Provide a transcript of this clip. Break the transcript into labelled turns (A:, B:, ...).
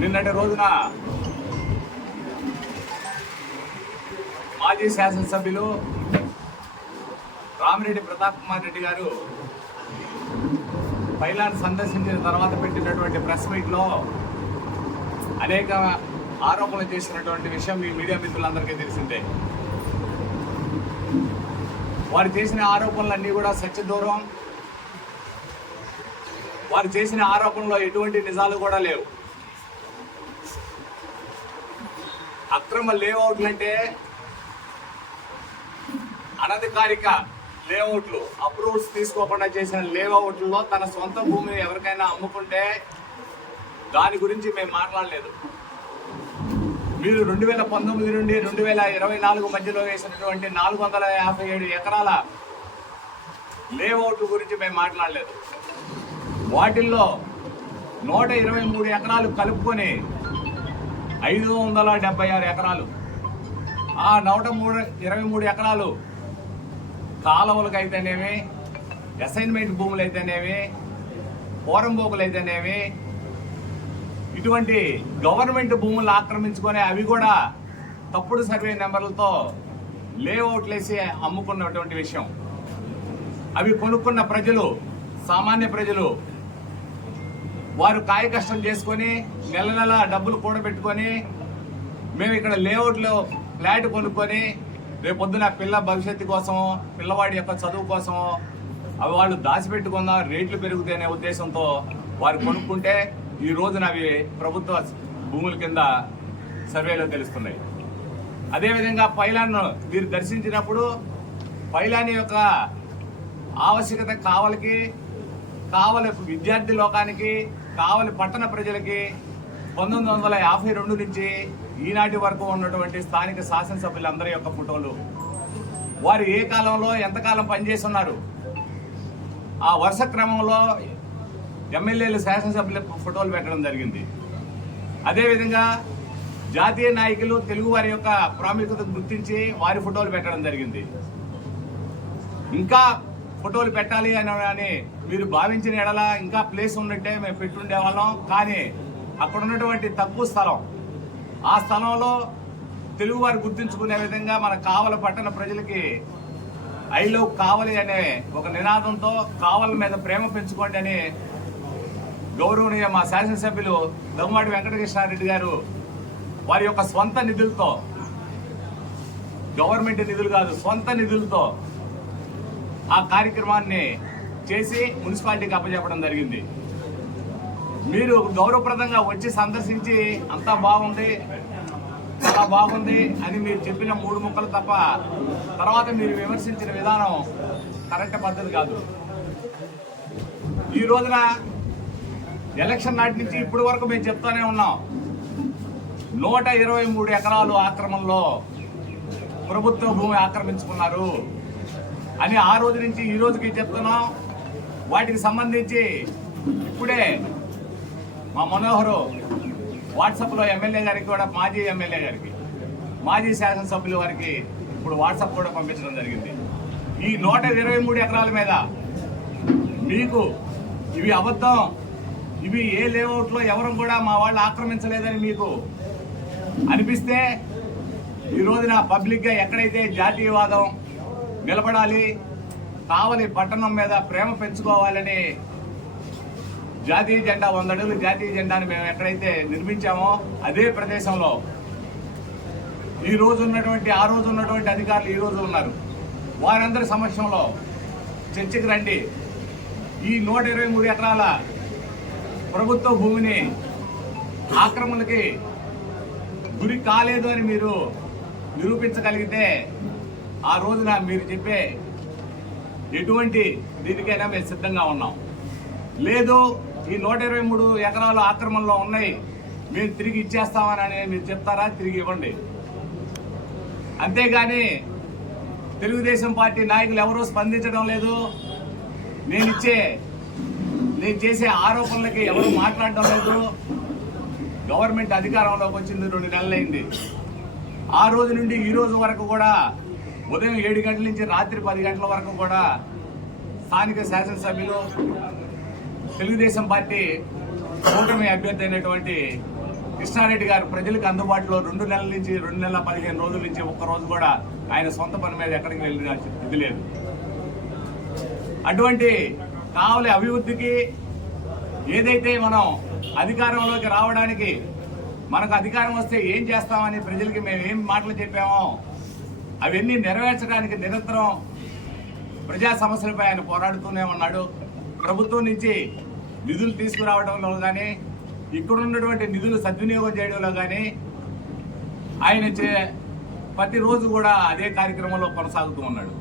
A: నిన్నటి రోజున మాజీ శాసనసభ్యులు రామిరెడ్డి ప్రతాప్ కుమార్ రెడ్డి గారు పైలాన్ సందర్శించిన తర్వాత పెట్టినటువంటి ప్రెస్ మీట్లో అనేక ఆరోపణలు చేసినటువంటి విషయం మీ మీడియా మిత్రులందరికీ తెలిసిందే. వారు చేసిన ఆరోపణలన్నీ కూడా సత్యదూరం. వారు చేసిన ఆరోపణలో ఎటువంటి నిజాలు కూడా లేవు. అక్రమ లేఅవుట్లు అంటే అనధికారిక లేఅవుట్లు. అప్రూవ్స్ తీసుకోకుండా చేసిన లేఅవుట్లలో తన సొంత భూమిని ఎవరికైనా అమ్ముకుంటే దాని గురించి మేము మాట్లాడలేదు. మీరు రెండు వేల పంతొమ్మిది నుండి రెండు వేల ఇరవై నాలుగు మధ్యలో వేసినటువంటి నాలుగు వందల యాభై ఏడు ఎకరాల లేఅవుట్ గురించి మేము మాట్లాడలేదు. వాటిల్లో నూట ఇరవై మూడు ఎకరాలు కలుపుకొని ఐదు వందల డెబ్బై ఆరు ఎకరాలు. ఆ నూట మూడు ఇరవై మూడు ఎకరాలు కాలువలకు అయితేనేమి అసైన్మెంట్ భూములు అయితేనేమి పోరంబోకులు అయితేనేమి ఇటువంటి గవర్నమెంట్ భూములు ఆక్రమించుకొని అవి కూడా తప్పుడు సర్వే నెంబర్లతో లేఅవుట్లు వేసి అమ్ముకున్నటువంటి విషయం. అవి కొనుక్కున్న ప్రజలు సామాన్య ప్రజలు వారు కాయ కష్టం చేసుకొని నెల నెల డబ్బులు కూడబెట్టుకొని మేము ఇక్కడ లేఅవుట్లో ఫ్లాట్ కొనుక్కొని రేపొద్దున పిల్ల భవిష్యత్తు కోసం పిల్లవాడి యొక్క చదువు కోసం అవి వాళ్ళు దాచిపెట్టుకుందాం రేట్లు పెరుగుతాయనే ఉద్దేశంతో వారు కొనుక్కుంటే ఈ రోజున అవి ప్రభుత్వ భూముల కింద సర్వేలో తెలుస్తున్నాయి. అదేవిధంగా పైలాన్ను మీరు దర్శించినప్పుడు పైలాన్ యొక్క ఆవశ్యకత కావలికి కావలి విద్యార్థి లోకానికి కావలి పట్టణ ప్రజలకి పంతొమ్మిది వందల యాభై రెండు నుంచి ఈనాటి వరకు ఉన్నటువంటి స్థానిక శాసనసభ్యులందరి యొక్క ఫోటోలు. వారు ఏ కాలంలో ఎంతకాలం పనిచేస్తున్నారు ఆ వరుస క్రమంలో ఎమ్మెల్యేలు శాసనసభ్యుల ఫోటోలు పెట్టడం జరిగింది. అదేవిధంగా జాతీయ నాయకులు తెలుగు వారి యొక్క ప్రాముఖ్యత గుర్తించి వారి ఫోటోలు పెట్టడం జరిగింది. ఇంకా ఫోటోలు పెట్టాలి అని అని మీరు భావించిన ఎడల ఇంకా ప్లేస్ ఉన్నట్టే మేము పెట్టుండే వాళ్ళం. కానీ అక్కడ ఉన్నటువంటి తక్కువ స్థలం. ఆ స్థలంలో తెలుగువారు గుర్తుంచుకునే గుర్తించుకునే విధంగా మన కావల పట్టణ ప్రజలకి ఐలో కావాలి కావలి అనే ఒక నినాదంతో కావల మీద ప్రేమ పెంచుకోండి అని గౌరవనీయ మా శాసనసభ్యులు దమ్మాటి వెంకటకృష్ణారెడ్డి గారు వారి యొక్క స్వంత నిధులతో గవర్నమెంట్ నిధులు కాదు సొంత నిధులతో ఆ కార్యక్రమాన్ని చేసి మున్సిపాలిటీకి అప్పచెప్పడం జరిగింది. మీరు గౌరవప్రదంగా వచ్చి సందర్శించి అంతా బాగుంది చాలా బాగుంది అని మీరు చెప్పిన మూడు ముక్కలు తప్ప తర్వాత మీరు విమర్శించిన విధానం కరెక్ట్ పద్ధతి కాదు. ఈ రోజున ఎలక్షన్ నాటి నుంచి ఇప్పటి వరకు మేము చెప్తానే ఉన్నాం. నూట ఇరవై మూడు ఎకరాలు ఆక్రమణలో ప్రభుత్వ భూమి ఆక్రమించుకున్నారు. అని ఆ రోజు నుంచి ఈ రోజుకి చెప్తున్నాం. వాటికి సంబంధించి ఇప్పుడే మా మనోహరు వాట్సాప్లో ఎమ్మెల్యే గారికి కూడా మాజీ ఎమ్మెల్యే గారికి మాజీ శాసనసభ్యుల వారికి ఇప్పుడు వాట్సాప్ కూడా పంపించడం జరిగింది. ఈ నూట ఇరవై మూడు ఎకరాల మీద మీకు ఇవి అబద్ధం ఇవి ఏ లేఅవుట్లో ఎవరు కూడా మా వాళ్ళు ఆక్రమించలేదని మీకు అనిపిస్తే ఈ రోజున పబ్లిక్గా ఎక్కడైతే జాతీయవాదం నిలబడాలి. కావలి పట్టణం మీద ప్రేమ పెంచుకోవాలని జాతీయ జెండా వంద అడుగులు జాతీయ జెండాను మేము ఎక్కడైతే నిర్మించామో అదే ప్రదేశంలో ఈ రోజు ఉన్నటువంటి ఆ రోజు ఉన్నటువంటి అధికారులు ఈ రోజు ఉన్నారు. వారందరి సమక్షంలో చర్చకు రండి. ఈ నూట ఇరవై మూడు ఎకరాల ప్రభుత్వ భూమిని ఆక్రమణకి గురి కాలేదు అని మీరు నిరూపించగలిగితే ఆ రోజున మీరు చెప్పే ఎటువంటి దీనికైనా మేము సిద్ధంగా ఉన్నాం. లేదు ఈ నూట ఇరవై మూడు ఎకరాలు ఆక్రమణలో ఉన్నాయి మేము తిరిగి ఇచ్చేస్తామని మీరు చెప్తారా? తిరిగి ఇవ్వండి. అంతేగాని తెలుగుదేశం పార్టీ నాయకులు ఎవరూ స్పందించడం లేదు. నేను ఇచ్చే నేను చేసే ఆరోపణలకి ఎవరు మాట్లాడడం లేదు. గవర్నమెంట్ అధికారంలోకి వచ్చింది రెండు నెలలైంది. ఆ రోజు నుండి ఈ రోజు వరకు కూడా ఉదయం ఏడు గంటల నుంచి రాత్రి పది గంటల వరకు కూడా స్థానిక శాసనసభ్యులు తెలుగుదేశం పార్టీ కూటమి అభ్యర్థి అయినటువంటి కృష్ణారెడ్డి గారు ప్రజలకు అందుబాటులో రెండు నెలల నుంచి రెండు నెలల పదిహేను రోజుల నుంచి ఒక్క రోజు కూడా ఆయన సొంత పని మీద ఎక్కడికి వెళ్ళిన ఇది లేదు. అటువంటి కావలి అభివృద్ధికి ఏదైతే మనం అధికారంలోకి రావడానికి మనకు అధికారం వస్తే ఏం చేస్తామని ప్రజలకి మేము ఏం మాటలు చెప్పామో అవన్నీ నెరవేర్చడానికి నిరంతరం ప్రజా సమస్యలపై ఆయన పోరాడుతూనే ఉన్నాడు. ప్రభుత్వం నుంచి నిధులు తీసుకురావడంలో కానీ ఇక్కడ ఉన్నటువంటి నిధులు సద్వినియోగం చేయడంలో కానీ ఆయన చే ప్రతిరోజు కూడా అదే కార్యక్రమంలో కొనసాగుతూ ఉన్నాడు.